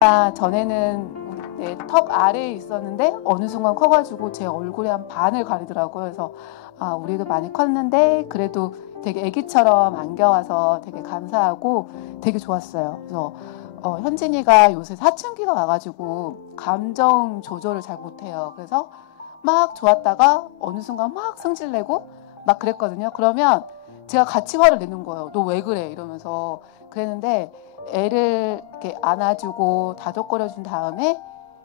전에는 우리 턱 아래에 있었는데 어느 순간 커가지고 제 얼굴에 한 반을 가리더라고요. 그래서 우리도 많이 컸는데 그래도 되게 애기처럼 안겨와서 되게 감사하고 되게 좋았어요. 그래서 현진이가 요새 사춘기가 와가지고 감정 조절을 잘 못해요. 그래서 막 좋았다가 어느 순간 막 성질내고 막 그랬거든요. 그러면 제가 같이 화를 내는 거예요. 너 왜 그래? 이러면서 그랬는데 애를 이렇게 안아주고 다독거려준 다음에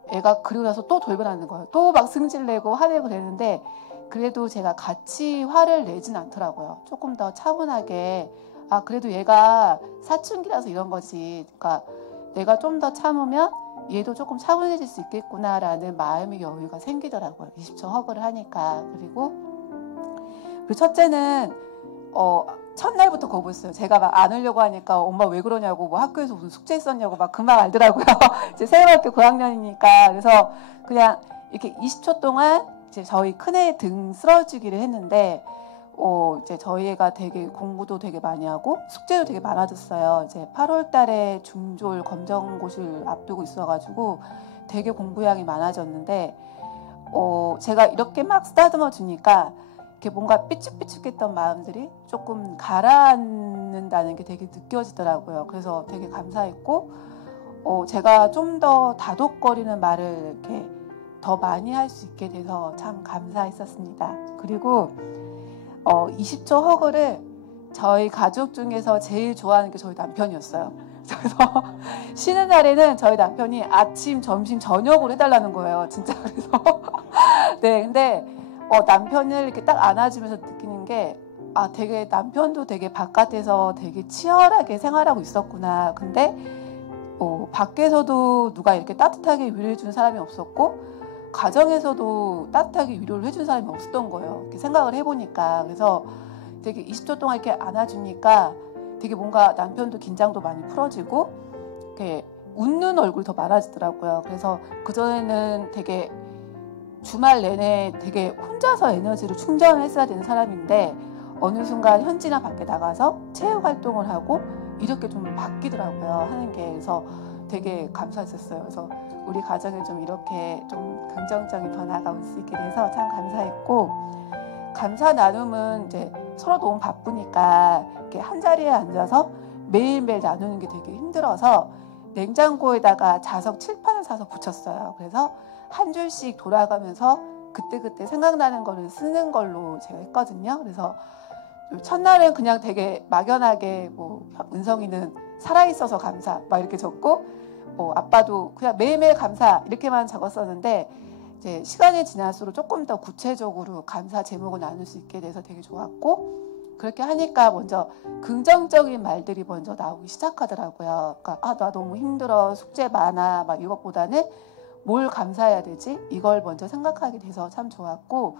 애가 그리고 나서 또 돌변하는 거예요. 또 막 승질내고 화내고 그랬는데 그래도 제가 같이 화를 내진 않더라고요. 조금 더 차분하게 그래도 얘가 사춘기라서 이런 거지. 그러니까 내가 좀 더 참으면 얘도 조금 차분해질 수 있겠구나라는 마음의 여유가 생기더라고요. 20초 허그를 하니까. 그리고 첫째는 첫날부터 거부했어요. 제가 막 안으려고 하니까 엄마 왜 그러냐고 뭐 학교에서 무슨 숙제 있었냐고 막 금방 알더라고요. 이제 새학교 고학년이니까. 그래서 그냥 이렇게 20초 동안 이제 저희 큰애 등 쓸어주기를 했는데 이제 저희 애가 되게 공부도 되게 많이 하고 숙제도 되게 많아졌어요. 이제 8월 달에 중졸 검정고시를 앞두고 있어가지고 되게 공부량이 많아졌는데 제가 이렇게 막 쓰다듬어 주니까 이렇게 뭔가 삐죽삐죽했던 마음들이 조금 가라앉는다는 게 되게 느껴지더라고요. 그래서 되게 감사했고 제가 좀 더 다독거리는 말을 이렇게 더 많이 할 수 있게 돼서 참 감사했었습니다. 그리고 20초 허그를 저희 가족 중에서 제일 좋아하는 게 저희 남편이었어요. 그래서 쉬는 날에는 저희 남편이 아침, 점심, 저녁으로 해달라는 거예요. 진짜. 그래서 네, 근데 남편을 이렇게 딱 안아주면서 느끼는 게 되게 남편도 되게 바깥에서 되게 치열하게 생활하고 있었구나. 근데 밖에서도 누가 이렇게 따뜻하게 위로해 주는 사람이 없었고 가정에서도 따뜻하게 위로를 해준 사람이 없었던 거예요. 이렇게 생각을 해보니까. 그래서 되게 20초 동안 이렇게 안아주니까 되게 뭔가 남편도 긴장도 많이 풀어지고 이렇게 웃는 얼굴이 더 많아지더라고요. 그래서 그전에는 되게 주말 내내 되게 혼자서 에너지를 충전했어야 되는 사람인데 어느 순간 현지나 밖에 나가서 체육 활동을 하고 이렇게 좀 바뀌더라고요. 하는 게. 그래서 되게 감사했었어요. 그래서 우리 가정에 좀 이렇게 좀 긍정적인 변화가 올 수 있게 돼서 참 감사했고 감사 나눔은 이제 서로 너무 바쁘니까 이렇게 한 자리에 앉아서 매일매일 나누는 게 되게 힘들어서 냉장고에다가 자석 칠판을 사서 붙였어요. 그래서 한 줄씩 돌아가면서 그때그때 생각나는 거를 쓰는 걸로 제가 했거든요. 그래서 첫날은 그냥 되게 막연하게 뭐 은성이는 살아있어서 감사 막 이렇게 적고 아빠도 그냥 매일매일 감사 이렇게만 적었었는데 이제 시간이 지날수록 조금 더 구체적으로 감사 제목을 나눌 수 있게 돼서 되게 좋았고 그렇게 하니까 먼저 긍정적인 말들이 먼저 나오기 시작하더라고요. 그러니까 나 너무 힘들어 숙제 많아 막 이것보다는 뭘 감사해야 되지? 이걸 먼저 생각하게 돼서 참 좋았고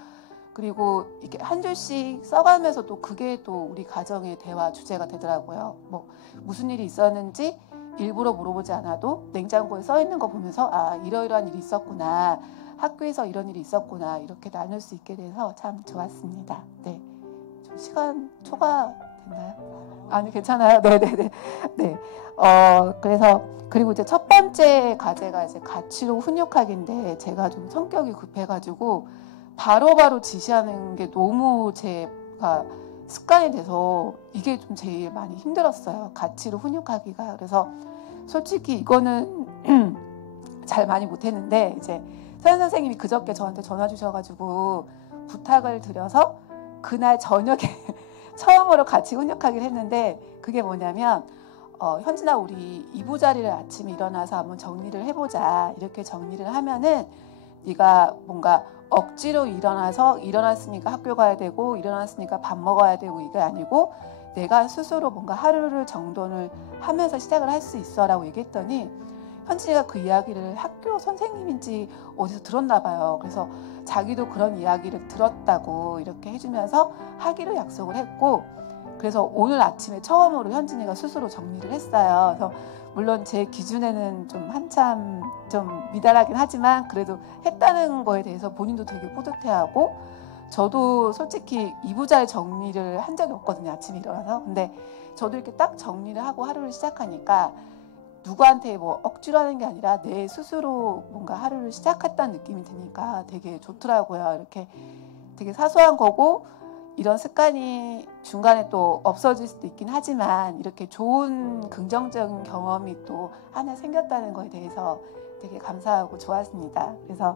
그리고 이렇게 한 줄씩 써가면서 또 그게 또 우리 가정의 대화 주제가 되더라고요. 뭐 무슨 일이 있었는지 일부러 물어보지 않아도 냉장고에 써 있는 거 보면서 이러이러한 일이 있었구나. 학교에서 이런 일이 있었구나. 이렇게 나눌 수 있게 돼서 참 좋았습니다. 네. 좀 시간 초과됐나요? 아니 괜찮아요. 네네네. 네. 그래서 그리고 이제 첫 번째 과제가 이제 가치로 훈육하기인데 제가 좀 성격이 급해가지고 바로바로 지시하는 게 너무 제가 습관이 돼서 이게 좀 제일 많이 힘들었어요. 가치로 훈육하기가. 그래서 솔직히 이거는 잘 많이 못했는데 이제 서현 선생님이 그저께 저한테 전화 주셔가지고 부탁을 드려서 그날 저녁에 처음으로 같이 훈육하기를 했는데 그게 뭐냐면 현진아 우리 이부자리를 아침에 일어나서 한번 정리를 해보자. 이렇게 정리를 하면은 네가 뭔가 억지로 일어났으니까 학교 가야 되고 일어났으니까 밥 먹어야 되고 이게 아니고 내가 스스로 뭔가 하루를 정돈을 하면서 시작을 할 수 있어라고 얘기했더니 현진이가 그 이야기를 학교 선생님인지 어디서 들었나 봐요. 그래서 자기도 그런 이야기를 들었다고 이렇게 해주면서 하기로 약속을 했고 그래서 오늘 아침에 처음으로 현진이가 스스로 정리를 했어요. 그래서 물론 제 기준에는 좀 한참 좀 미달하긴 하지만 그래도 했다는 거에 대해서 본인도 되게 뿌듯해하고 저도 솔직히 이부자의 정리를 한 적이 없거든요. 아침에 일어나서. 근데 저도 이렇게 딱 정리를 하고 하루를 시작하니까 누구한테 뭐 억지로 하는 게 아니라 내 스스로 뭔가 하루를 시작했다는 느낌이 드니까 되게 좋더라고요. 이렇게 되게 사소한 거고 이런 습관이 중간에 또 없어질 수도 있긴 하지만 이렇게 좋은 긍정적인 경험이 또 하나 생겼다는 거에 대해서 되게 감사하고 좋았습니다. 그래서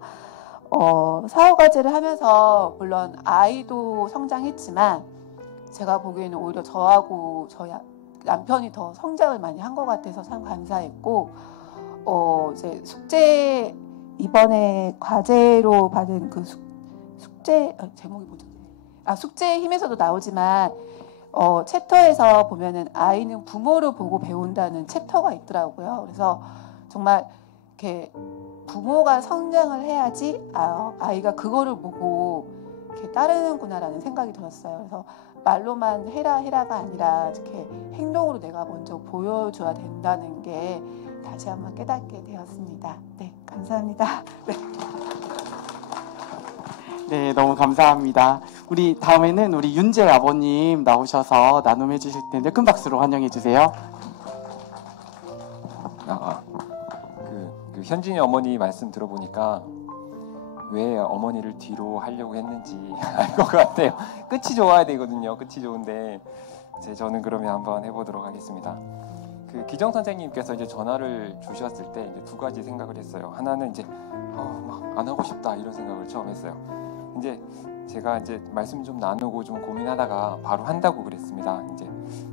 사후과제를 하면서 물론 아이도 성장했지만 제가 보기에는 오히려 저하고 저희 남편이 더 성장을 많이 한 것 같아서 참 감사했고 이제 숙제 이번에 과제로 받은 그 숙제 제목이 뭐죠? 숙제의 힘에서도 나오지만 챕터에서 보면은 아이는 부모를 보고 배운다는 챕터가 있더라고요. 그래서 정말 이렇게 부모가 성장을 해야지 아이가 그거를 보고 이렇게 따르는구나라는 생각이 들었어요. 그래서 말로만 해라가 아니라 이렇게 행동으로 내가 먼저 보여줘야 된다는 게 다시 한번 깨닫게 되었습니다. 네, 감사합니다. 네. 네, 너무 감사합니다. 우리 다음에는 우리 윤재 아버님 나오셔서 나눔해 주실 텐데 큰 박수로 환영해 주세요. 그 현진이 어머니 말씀 들어보니까 왜 어머니를 뒤로 하려고 했는지 알 것 같아요. 끝이 좋아야 되거든요. 끝이 좋은데 저는 그러면 한번 해보도록 하겠습니다. 그 기정 선생님께서 이제 전화를 주셨을 때 이제 두 가지 생각을 했어요. 하나는 이제 막 안 하고 싶다 이런 생각을 처음 했어요. 이제 제가 이제 말씀 좀 나누고 좀 고민하다가 바로 한다고 그랬습니다. 이제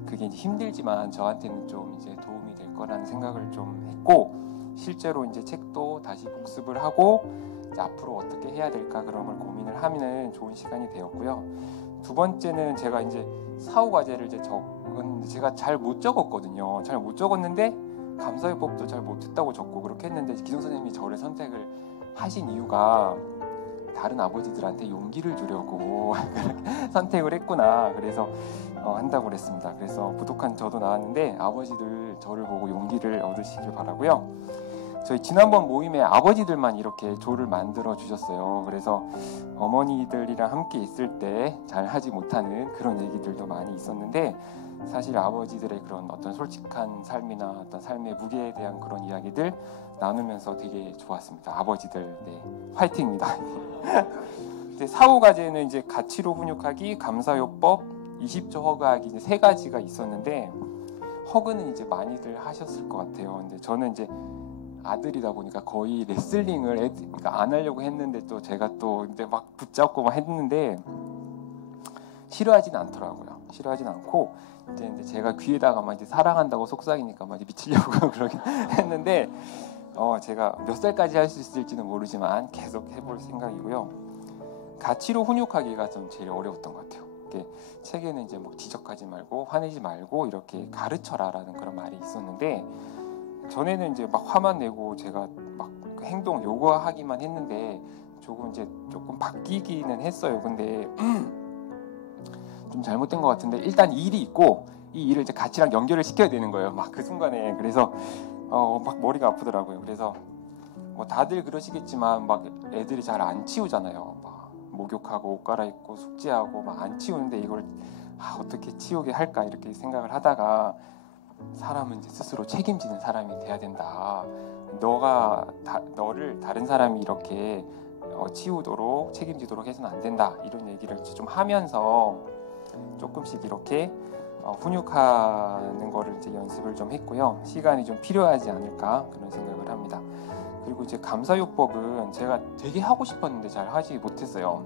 그게 이제 힘들지만 저한테는 좀 이제 도움이 될 거라는 생각을 좀 했고 실제로 이제 책도 다시 복습을 하고 이제 앞으로 어떻게 해야 될까 그런 걸 고민을 하면은 좋은 시간이 되었고요. 두 번째는 제가 이제 사후 과제를 이제 적었는데 제가 잘 못 적었거든요. 잘 못 적었는데 감사요법도 잘 못했다고 적고 그렇게 했는데 기성 선생님이 저를 선택을 하신 이유가 다른 아버지들한테 용기를 주려고 선택을 했구나. 그래서 한다고 그랬습니다. 그래서 부족한 저도 나왔는데 아버지들 저를 보고 용기를 얻으시길 바라고요. 저희 지난번 모임에 아버지들만 이렇게 조를 만들어 주셨어요. 그래서 어머니들이랑 함께 있을 때 잘 하지 못하는 그런 얘기들도 많이 있었는데 사실 아버지들의 그런 어떤 솔직한 삶이나 어떤 삶의 무게에 대한 그런 이야기들 나누면서 되게 좋았습니다. 아버지들, 네, 화이팅입니다. 이제 사후 과제는 이제 가치로 훈육하기, 감사요법, 20조 허그하기 이제 세 가지가 있었는데 허그는 이제 많이들 하셨을 것 같아요. 근데 저는 이제 아들이다 보니까 거의 레슬링을 그러니까 안 하려고 했는데 또 제가 또 이제 막 붙잡고 막 했는데 싫어하진 않더라고요. 싫어하진 않고 이제 제가 귀에다가 막 이제 사랑한다고 속삭이니까 막 이제 미치려고 그러긴 했는데 제가 몇 살까지 할 수 있을지는 모르지만 계속 해볼 생각이고요. 가치로 훈육하기가 좀 제일 어려웠던 것 같아요. 이게 책에는 이제 뭐 지적하지 말고 화내지 말고 이렇게 가르쳐라라는 그런 말이 있었는데 전에는 이제 막 화만 내고 제가 막 행동 요구하기만 했는데 조금 바뀌기는 했어요. 근데 좀 잘못된 것 같은데 일단 일이 있고 이 일을 이제 가치랑 연결을 시켜야 되는 거예요. 막 그 순간에 그래서 막 머리가 아프더라고요. 그래서 뭐 다들 그러시겠지만 막 애들이 잘 안 치우잖아요. 막 목욕하고 옷 갈아입고 숙제하고 막 안 치우는데 이걸 어떻게 치우게 할까 이렇게 생각을 하다가 사람은 이제 스스로 책임지는 사람이 돼야 된다. 너를 다른 사람이 이렇게 치우도록 책임지도록 해서는 안 된다. 이런 얘기를 좀 하면서 조금씩 이렇게 훈육하는 거를 이제 연습을 좀 했고요. 시간이 좀 필요하지 않을까 그런 생각을 합니다. 그리고 이제 감사요법은 제가 되게 하고 싶었는데 잘 하지 못했어요.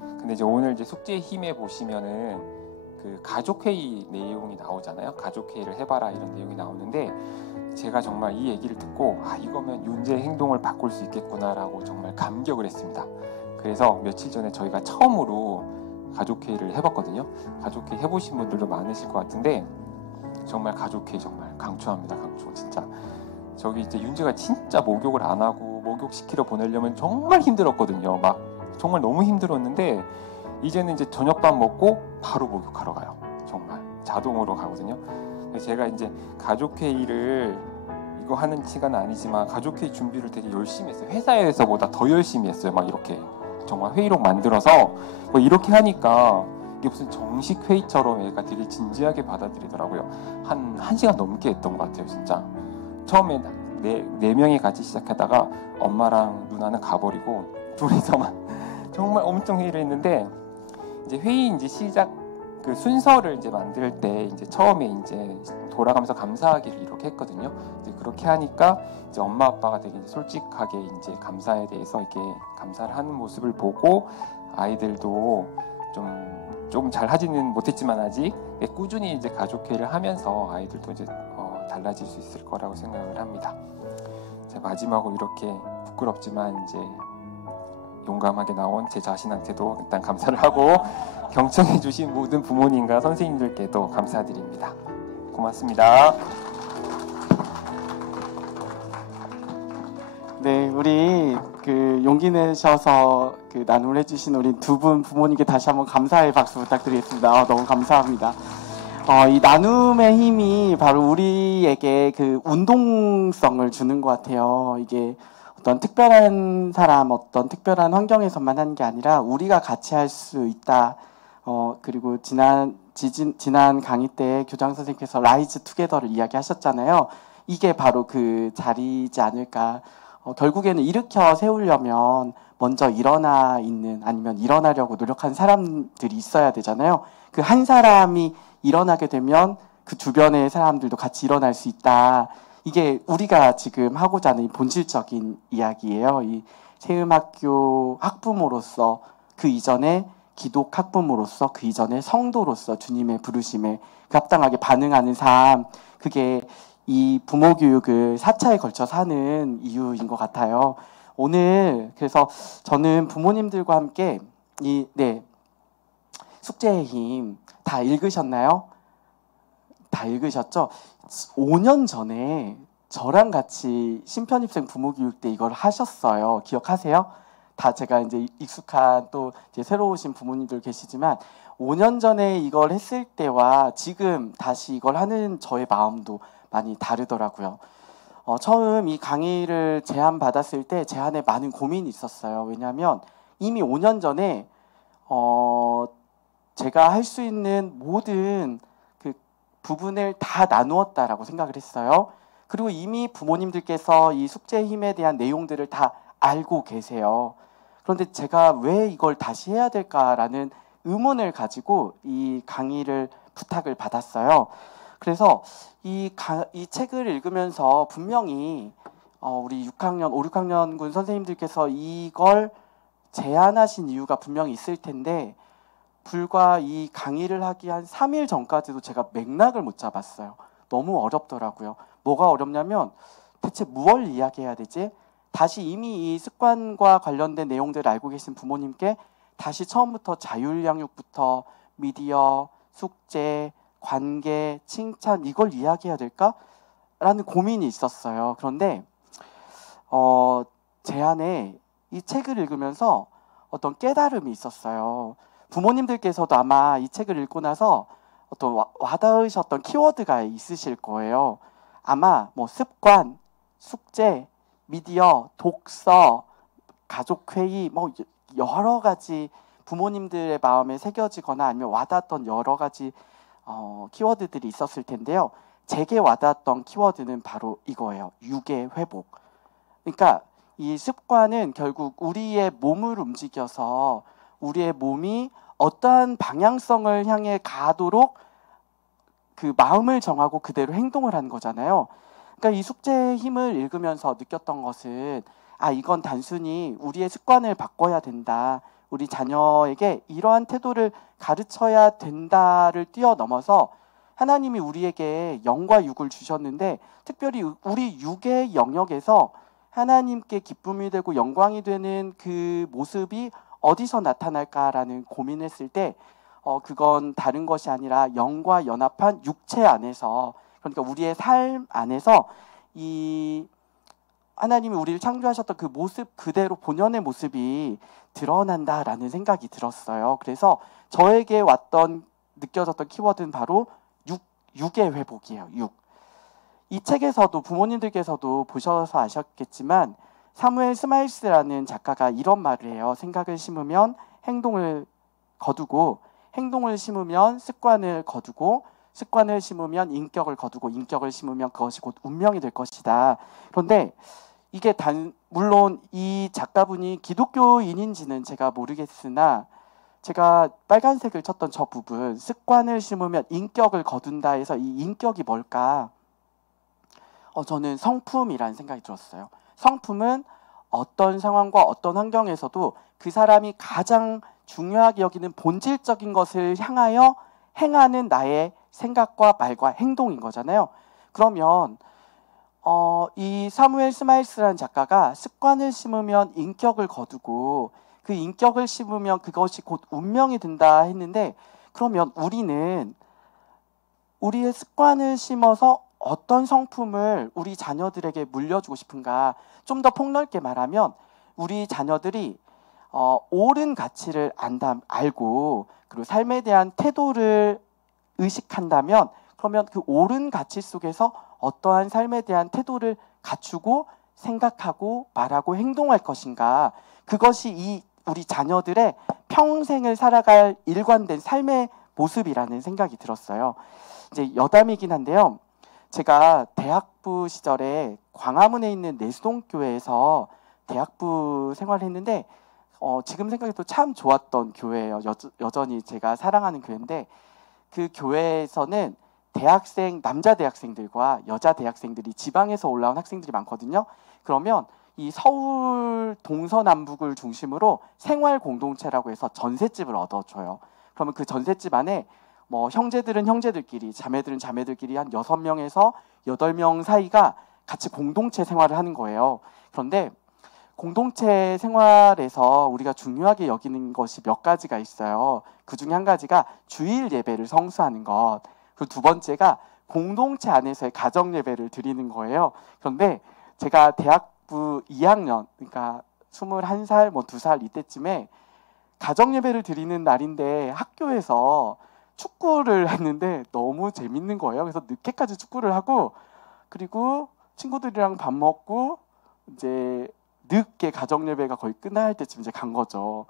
근데 이제 오늘 이제 숙제의 힘에 보시면은 그 가족회의 내용이 나오잖아요. 가족회의를 해봐라 이런 내용이 나오는데 제가 정말 이 얘기를 듣고 이거면 윤재의 행동을 바꿀 수 있겠구나라고 정말 감격을 했습니다. 그래서 며칠 전에 저희가 처음으로 가족회의를 해봤거든요. 가족회의 해보신 분들도 많으실 것 같은데 정말 가족회의 정말 강추합니다. 강추 진짜. 저기 이제 윤재가 진짜 목욕을 안 하고 목욕시키러 보내려면 정말 힘들었거든요. 막 정말 너무 힘들었는데 이제는 이제 저녁밥 먹고 바로 목욕하러 가요. 정말 자동으로 가거든요. 제가 이제 가족회의를 이거 하는 시간은 아니지만 가족회의 준비를 되게 열심히 했어요. 회사에서보다 더 열심히 했어요. 막 이렇게 정말 회의록 만들어서 뭐 이렇게 하니까 이게 무슨 정식 회의처럼 얘가 되게 진지하게 받아들이더라고요. 한 시간 넘게 했던 것 같아요, 진짜. 처음에 네 명이 같이 시작하다가 엄마랑 누나는 가버리고 둘이서만 정말 엄청 회의를 했는데 이제 회의 이제 시작 그 순서를 이제 만들 때 이제 처음에 이제 돌아가면서 감사하기를 이렇게 했거든요. 이제 그렇게 하니까 이제 엄마 아빠가 되게 이제 솔직하게 이제 감사에 대해서 이렇게 감사를 하는 모습을 보고 아이들도 좀 잘 하지는 못했지만 아직 꾸준히 이제 가족회의를 하면서 아이들도 이제 달라질 수 있을 거라고 생각을 합니다. 자, 마지막으로 이렇게 부끄럽지만 이제 용감하게 나온 제 자신한테도 일단 감사를 하고 경청해 주신 모든 부모님과 선생님들께도 감사드립니다. 고맙습니다. 네, 우리 그 용기 내셔서 그 나눔을 해주신 우리 두 분 부모님께 다시 한번 감사의 박수 부탁드리겠습니다. 너무 감사합니다. 이 나눔의 힘이 바로 우리에게 그 운동성을 주는 것 같아요. 이게 어떤 특별한 사람, 어떤 특별한 환경에서만 하는 게 아니라 우리가 같이 할 수 있다. 그리고 지난 강의 때 교장 선생님께서 라이즈 투게더를 이야기하셨잖아요. 이게 바로 그 자리이지 않을까. 결국에는 일으켜 세우려면 먼저 일어나 있는 아니면 일어나려고 노력한 사람들이 있어야 되잖아요. 그 한 사람이 일어나게 되면 그 주변의 사람들도 같이 일어날 수 있다. 이게 우리가 지금 하고자 하는 본질적인 이야기예요. 이 세음학교 학부모로서 그 이전에 기독 학부모로서 그 이전에 성도로서 주님의 부르심에 합당하게 반응하는 삶, 그게 이 부모 교육을 4차에 걸쳐서 하는 이유인 것 같아요. 오늘 그래서 저는 부모님들과 함께 숙제의 힘 다 읽으셨나요? 다 읽으셨죠? 5년 전에 저랑 같이 신편입생 부모교육 때 이걸 하셨어요. 기억하세요? 다 제가 이제 익숙한 또 이제 새로 오신 부모님들 계시지만 5년 전에 이걸 했을 때와 지금 다시 이걸 하는 저의 마음도 많이 다르더라고요. 처음 이 강의를 제안받았을 때 제 안에 많은 고민이 있었어요. 왜냐하면 이미 5년 전에 제가 할 수 있는 모든 그 부분을 다 나누었다라고 생각을 했어요. 그리고 이미 부모님들께서 이 숙제의 힘에 대한 내용들을 다 알고 계세요. 그런데 제가 왜 이걸 다시 해야 될까라는 의문을 가지고 이 강의를 부탁을 받았어요. 그래서 이 책을 읽으면서 분명히 우리 6학년, 5, 6학년군 선생님들께서 이걸 제안하신 이유가 분명히 있을 텐데 불과 이 강의를 하기 한 3일 전까지도 제가 맥락을 못 잡았어요. 너무 어렵더라고요. 뭐가 어렵냐면 대체 무엇을 이야기해야 되지? 다시 이미 이 습관과 관련된 내용들을 알고 계신 부모님께 다시 처음부터 자율양육부터 미디어, 숙제, 관계, 칭찬 이걸 이야기해야 될까? 라는 고민이 있었어요. 그런데 제 안에 이 책을 읽으면서 어떤 깨달음이 있었어요. 부모님들께서도 아마 이 책을 읽고 나서 어떤 와닿으셨던 키워드가 있으실 거예요. 아마 뭐 습관, 숙제, 미디어, 독서, 가족회의 뭐 여러 가지 부모님들의 마음에 새겨지거나 아니면 와닿았던 여러 가지 키워드들이 있었을 텐데요. 제게 와닿았던 키워드는 바로 이거예요. 육의 회복. 그러니까 이 습관은 결국 우리의 몸을 움직여서 우리의 몸이 어떠한 방향성을 향해 가도록 그 마음을 정하고 그대로 행동을 하는 거잖아요. 그러니까 이 숙제의 힘을 읽으면서 느꼈던 것은 이건 단순히 우리의 습관을 바꿔야 된다. 우리 자녀에게 이러한 태도를 가르쳐야 된다를 뛰어넘어서 하나님이 우리에게 영과 육을 주셨는데 특별히 우리 육의 영역에서 하나님께 기쁨이 되고 영광이 되는 그 모습이 어디서 나타날까라는 고민을 했을 때 그건 다른 것이 아니라 영과 연합한 육체 안에서, 그러니까 우리의 삶 안에서 이 하나님이 우리를 창조하셨던 그 모습 그대로 본연의 모습이 드러난다라는 생각이 들었어요. 그래서 저에게 느껴졌던 키워드는 바로 육의 회복이에요. 육. 이 책에서도 부모님들께서도 보셔서 아셨겠지만 사무엘 스마일스라는 작가가 이런 말을 해요. 생각을 심으면 행동을 거두고 행동을 심으면 습관을 거두고 습관을 심으면 인격을 거두고 인격을 심으면 그것이 곧 운명이 될 것이다. 그런데 이게 물론 이 작가분이 기독교인인지는 제가 모르겠으나 제가 빨간색을 쳤던 저 부분, 습관을 심으면 인격을 거둔다 해서 이 인격이 뭘까? 저는 성품이라는 생각이 들었어요. 성품은 어떤 상황과 어떤 환경에서도 그 사람이 가장 중요하게 여기는 본질적인 것을 향하여 행하는 나의 생각과 말과 행동인 거잖아요. 그러면 이 사무엘 스마일스라는 작가가 습관을 심으면 인격을 거두고 그 인격을 심으면 그것이 곧 운명이 된다 했는데, 그러면 우리는 우리의 습관을 심어서 어떤 성품을 우리 자녀들에게 물려주고 싶은가? 좀 더 폭넓게 말하면 우리 자녀들이 옳은 가치를 알고 그리고 삶에 대한 태도를 의식한다면, 그러면 그 옳은 가치 속에서 어떠한 삶에 대한 태도를 갖추고 생각하고 말하고 행동할 것인가? 그것이 우리 자녀들의 평생을 살아갈 일관된 삶의 모습이라는 생각이 들었어요. 이제 여담이긴 한데요. 제가 대학부 시절에 광화문에 있는 내수동교회에서 대학부 생활을 했는데 지금 생각해도 참 좋았던 교회예요. 여전히 제가 사랑하는 교회인데, 그 교회에서는 남자 대학생들과 여자 대학생들이 지방에서 올라온 학생들이 많거든요. 그러면 이 서울 동서남북을 중심으로 생활 공동체라고 해서 전셋집을 얻어줘요. 그러면 그 전셋집 안에 뭐 형제들은 형제들끼리, 자매들은 자매들끼리 한 6명에서 8명 사이가 같이 공동체 생활을 하는 거예요. 그런데 공동체 생활에서 우리가 중요하게 여기는 것이 몇 가지가 있어요. 그 중에 한 가지가 주일 예배를 성수하는 것. 그리고 두 번째가 공동체 안에서의 가정 예배를 드리는 거예요. 그런데 제가 대학부 2학년, 그러니까 21살, 2살 이때쯤에 가정 예배를 드리는 날인데 학교에서 축구를 했는데 너무 재밌는 거예요. 그래서 늦게까지 축구를 하고, 그리고 친구들이랑 밥 먹고 이제 늦게 가정 예배가 거의 끝날 때쯤 이제 간 거죠.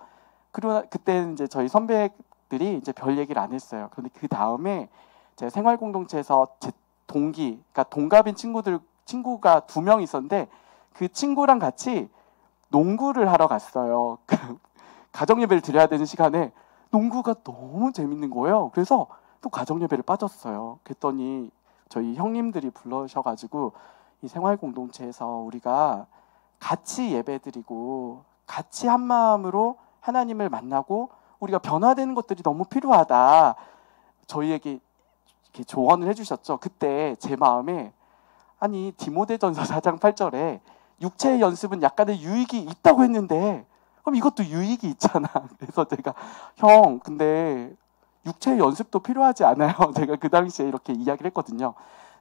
그리고 그때는 이제 저희 선배들이 이제 별 얘기를 안 했어요. 그런데 그 다음에 제가 생활 공동체에서 제 동기, 그러니까 동갑인 친구가 2명 있었는데 그 친구랑 같이 농구를 하러 갔어요. 가정 예배를 드려야 되는 시간에 농구가 너무 재밌는 거예요. 그래서 또 가정 예배를 빠졌어요. 그랬더니 저희 형님들이 불러셔가지고 이 생활 공동체에서 우리가 같이 예배드리고 같이 한 마음으로 하나님을 만나고 우리가 변화되는 것들이 너무 필요하다. 저희에게 이렇게 조언을 해주셨죠. 그때 제 마음에 아니 디모데전서 4장 8절에 육체의 연습은 약간의 유익이 있다고 했는데 그럼 이것도 유익이 있잖아. 그래서 제가 형 근데 육체의 연습도 필요하지 않아요. 제가 그 당시에 이렇게 이야기를 했거든요.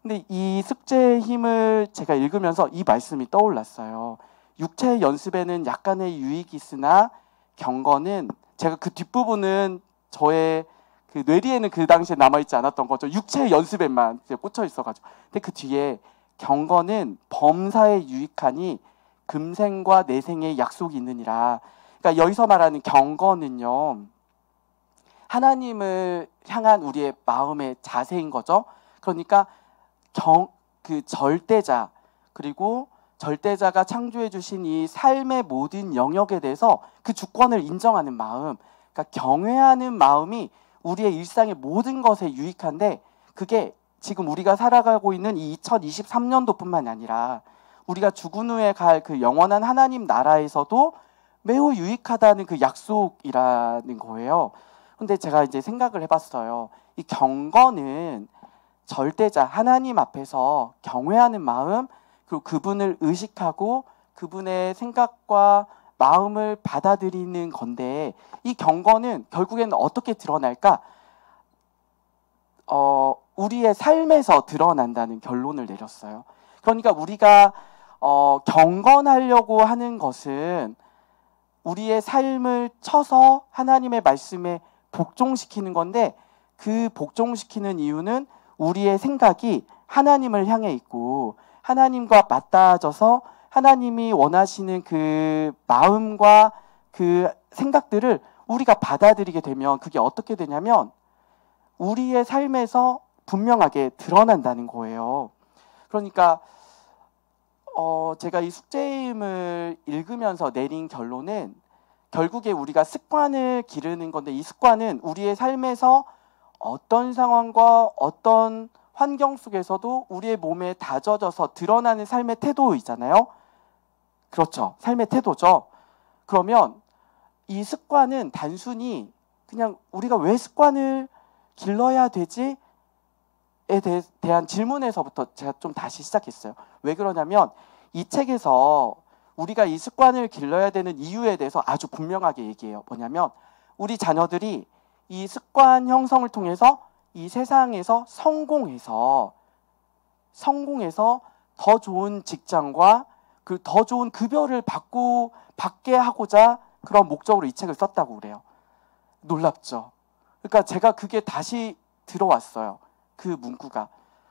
근데 이 숙제의 힘을 제가 읽으면서 이 말씀이 떠올랐어요. 육체의 연습에는 약간의 유익이 있으나 경건은, 제가 그 뒷부분은 저의 그 뇌리에는 그 당시에 남아있지 않았던 거죠. 육체의 연습에만 꽂혀 있어가지고. 근데 그 뒤에 경건은 범사에 유익하니 금생과 내생의 약속이 있느니라. 그러니까 여기서 말하는 경건은요, 하나님을 향한 우리의 마음의 자세인 거죠. 그러니까 그 절대자, 그리고 절대자가 창조해 주신 이 삶의 모든 영역에 대해서 그 주권을 인정하는 마음, 그러니까 경외하는 마음이 우리의 일상의 모든 것에 유익한데, 그게 지금 우리가 살아가고 있는 이 2023년도뿐만이 아니라 우리가 죽은 후에 갈 그 영원한 하나님 나라에서도 매우 유익하다는 그 약속이라는 거예요. 근데 제가 이제 생각을 해봤어요. 이 경건은 절대자 하나님 앞에서 경외하는 마음, 그리고 그분을 의식하고 그분의 생각과 마음을 받아들이는 건데, 이 경건은 결국에는 어떻게 드러날까? 우리의 삶에서 드러난다는 결론을 내렸어요. 그러니까 우리가 경건하려고 하는 것은 우리의 삶을 쳐서 하나님의 말씀에 복종시키는 건데, 그 복종시키는 이유는 우리의 생각이 하나님을 향해 있고 하나님과 맞닿아져서 하나님이 원하시는 그 마음과 그 생각들을 우리가 받아들이게 되면 그게 어떻게 되냐면 우리의 삶에서 분명하게 드러난다는 거예요. 그러니까 제가 이 숙제임을 읽으면서 내린 결론은 결국에 우리가 습관을 기르는 건데, 이 습관은 우리의 삶에서 어떤 상황과 어떤 환경 속에서도 우리의 몸에 다져져서 드러나는 삶의 태도이잖아요. 그렇죠. 삶의 태도죠. 그러면 이 습관은 단순히 그냥 우리가 왜 습관을 길러야 되지에 대한 질문에서부터 제가 좀 다시 시작했어요. 왜 그러냐면 이 책에서 우리가 이 습관을 길러야 되는 이유에 대해서 아주 분명하게 얘기해요. 뭐냐면 우리 자녀들이 이 습관 형성을 통해서 이 세상에서 성공해서 더 좋은 직장과 그 더 좋은 급여를 받게 하고자 그런 목적으로 이 책을 썼다고 그래요. 놀랍죠? 그러니까 제가 그게 다시 들어왔어요. 그 문구가.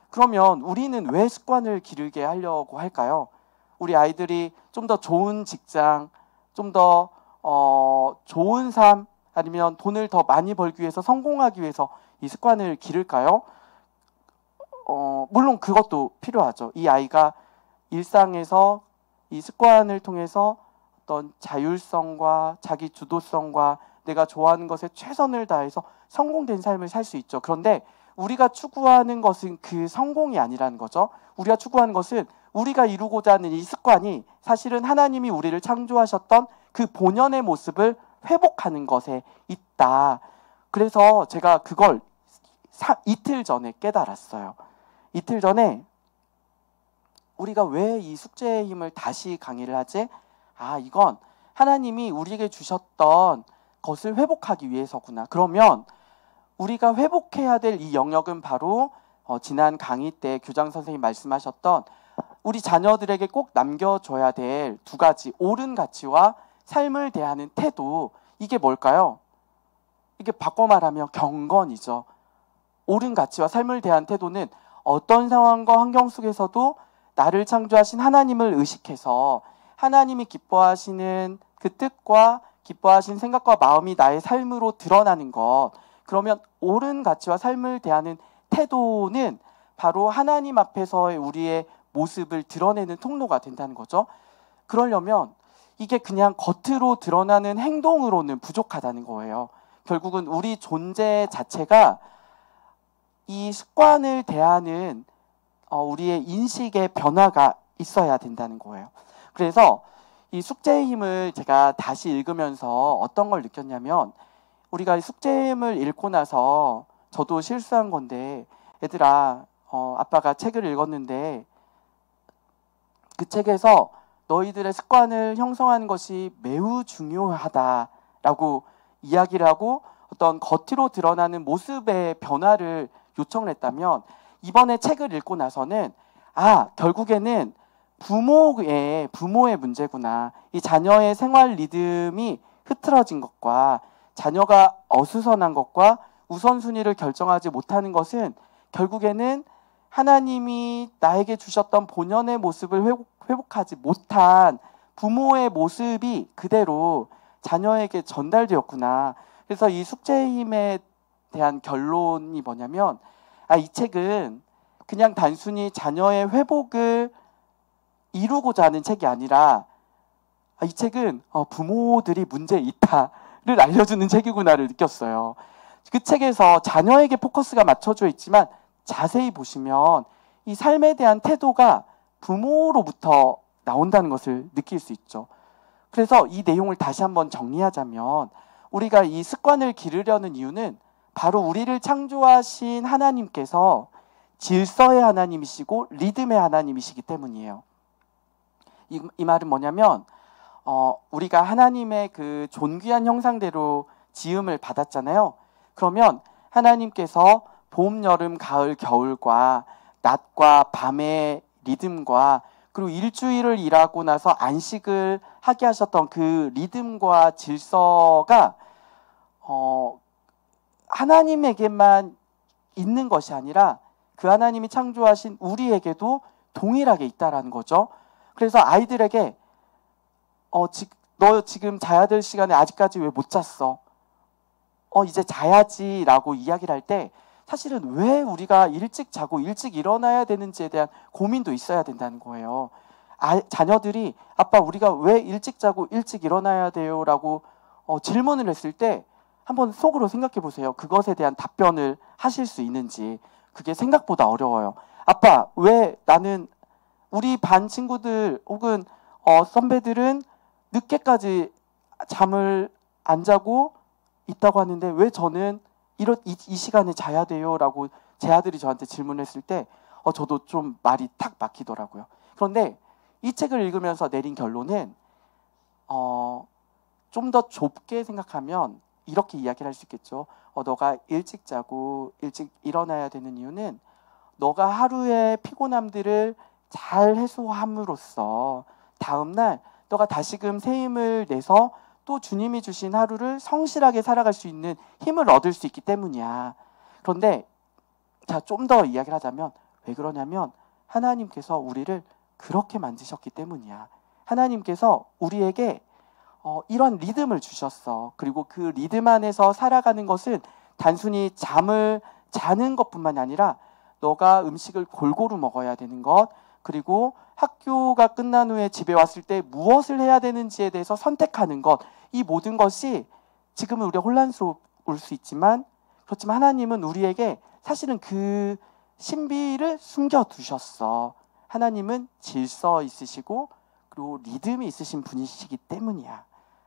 그러면 우리는 왜 습관을 기르게 하려고 할까요? 우리 아이들이 좀 더 좋은 직장, 좀 더 좋은 삶, 아니면 돈을 더 많이 벌기 위해서, 성공하기 위해서 이 습관을 기를까요? 물론 그것도 필요하죠. 이 아이가 일상에서 이 습관을 통해서 어떤 자율성과 자기 주도성과 내가 좋아하는 것에 최선을 다해서 성공된 삶을 살 수 있죠. 그런데 우리가 추구하는 것은 그 성공이 아니라는 거죠. 우리가 추구하는 것은 우리가 이루고자 하는 이 습관이 사실은 하나님이 우리를 창조하셨던 그 본연의 모습을 회복하는 것에 있다. 그래서 제가 그걸 이틀 전에 깨달았어요. 이틀 전에 우리가 왜 이 숙제의 힘을 다시 강의를 하지? 이건 하나님이 우리에게 주셨던 것을 회복하기 위해서구나. 그러면 우리가 회복해야 될 이 영역은 바로 지난 강의 때 교장 선생님이 말씀하셨던 우리 자녀들에게 꼭 남겨줘야 될 두 가지, 옳은 가치와 삶을 대하는 태도. 이게 뭘까요? 이게 바꿔 말하면 경건이죠. 옳은 가치와 삶을 대한 태도는 어떤 상황과 환경 속에서도 나를 창조하신 하나님을 의식해서 하나님이 기뻐하시는 그 뜻과 기뻐하신 생각과 마음이 나의 삶으로 드러나는 것. 그러면 옳은 가치와 삶을 대하는 태도는 바로 하나님 앞에서의 우리의 모습을 드러내는 통로가 된다는 거죠. 그러려면 이게 그냥 겉으로 드러나는 행동으로는 부족하다는 거예요. 결국은 우리 존재 자체가 이 습관을 대하는 우리의 인식의 변화가 있어야 된다는 거예요. 그래서 이 숙제의 힘을 제가 다시 읽으면서 어떤 걸 느꼈냐면, 우리가 이 숙제의 힘을 읽고 나서 저도 실수한 건데, 얘들아, 아빠가 책을 읽었는데 그 책에서 너희들의 습관을 형성하는 것이 매우 중요하다라고 이야기를 하고 어떤 겉으로 드러나는 모습의 변화를 요청을 했다면, 이번에 책을 읽고 나서는 결국에는 부모의 문제구나. 이 자녀의 생활 리듬이 흐트러진 것과 자녀가 어수선한 것과 우선순위를 결정하지 못하는 것은 결국에는 하나님이 나에게 주셨던 본연의 모습을 회복하지 못한 부모의 모습이 그대로 자녀에게 전달되었구나. 그래서 이 숙제의 힘에 대한 결론이 뭐냐면, 이 책은 그냥 단순히 자녀의 회복을 이루고자 하는 책이 아니라 이 책은 부모들이 문제 있다를 알려주는 책이구나를 느꼈어요. 그 책에서 자녀에게 포커스가 맞춰져 있지만 자세히 보시면 이 삶에 대한 태도가 부모로부터 나온다는 것을 느낄 수 있죠. 그래서 이 내용을 다시 한번 정리하자면, 우리가 이 습관을 기르려는 이유는 바로 우리를 창조하신 하나님께서 질서의 하나님이시고 리듬의 하나님이시기 때문이에요. 이 말은 뭐냐면, 우리가 하나님의 그 존귀한 형상대로 지음을 받았잖아요. 그러면 하나님께서 봄, 여름, 가을, 겨울과 낮과 밤의 리듬과 그리고 일주일을 일하고 나서 안식을 하게 하셨던 그 리듬과 질서가 하나님에게만 있는 것이 아니라 그 하나님이 창조하신 우리에게도 동일하게 있다라는 거죠. 그래서 아이들에게 너 지금 자야 될 시간에 아직까지 왜 못 잤어? 이제 자야지 라고 이야기를 할 때 사실은 왜 우리가 일찍 자고 일찍 일어나야 되는지에 대한 고민도 있어야 된다는 거예요. 자녀들이 아빠 우리가 왜 일찍 자고 일찍 일어나야 돼요? 라고 질문을 했을 때 한번 속으로 생각해 보세요. 그것에 대한 답변을 하실 수 있는지. 그게 생각보다 어려워요. 아빠 왜 나는 우리 반 친구들 혹은 선배들은 늦게까지 잠을 안 자고 있다고 하는데 왜 저는 이 시간에 자야 돼요? 라고 제 아들이 저한테 질문했을 때 저도 좀 말이 탁 막히더라고요. 그런데 이 책을 읽으면서 내린 결론은 좀 더 좁게 생각하면 이렇게 이야기를 할 수 있겠죠. 너가 일찍 자고 일찍 일어나야 되는 이유는 너가 하루의 피곤함들을 잘 해소함으로써 다음날 너가 다시금 새 힘을 내서 또 주님이 주신 하루를 성실하게 살아갈 수 있는 힘을 얻을 수 있기 때문이야. 그런데 좀 더 이야기를 하자면 왜 그러냐면 하나님께서 우리를 그렇게 만드셨기 때문이야. 하나님께서 우리에게 이런 리듬을 주셨어. 그리고 그 리듬 안에서 살아가는 것은 단순히 잠을 자는 것뿐만 아니라 너가 음식을 골고루 먹어야 되는 것, 그리고 학교가 끝난 후에 집에 왔을 때 무엇을 해야 되는지에 대해서 선택하는 것, 이 모든 것이 지금은 우리가 혼란스러울 수 있지만 그렇지만 하나님은 우리에게 사실은 그 신비를 숨겨두셨어. 하나님은 질서 있으시고 그리고 리듬이 있으신 분이시기 때문이야